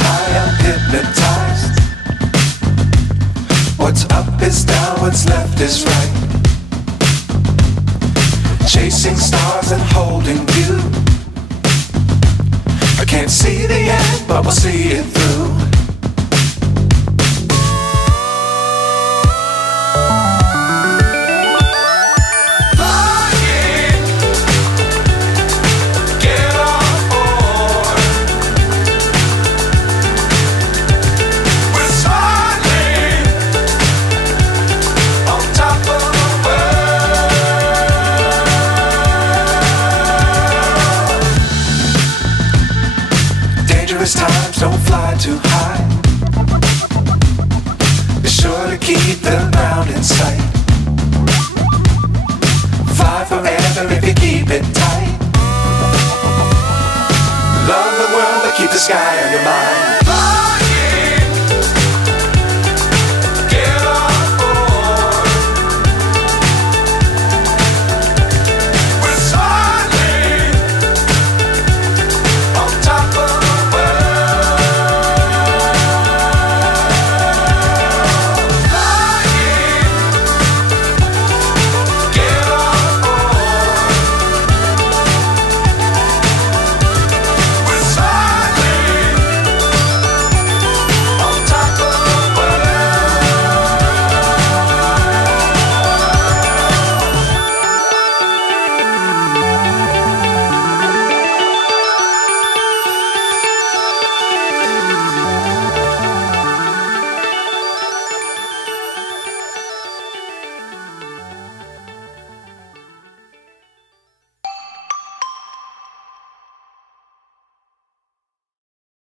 high, I'm hypnotized. What's up is down, what's left is right. Chasing stars and holding you. I can't see the end, but we'll see it through. Times don't fly too high. Be sure to keep the ground in sight. Fly forever if you keep it tight. Love the world but keep the sky on your mind.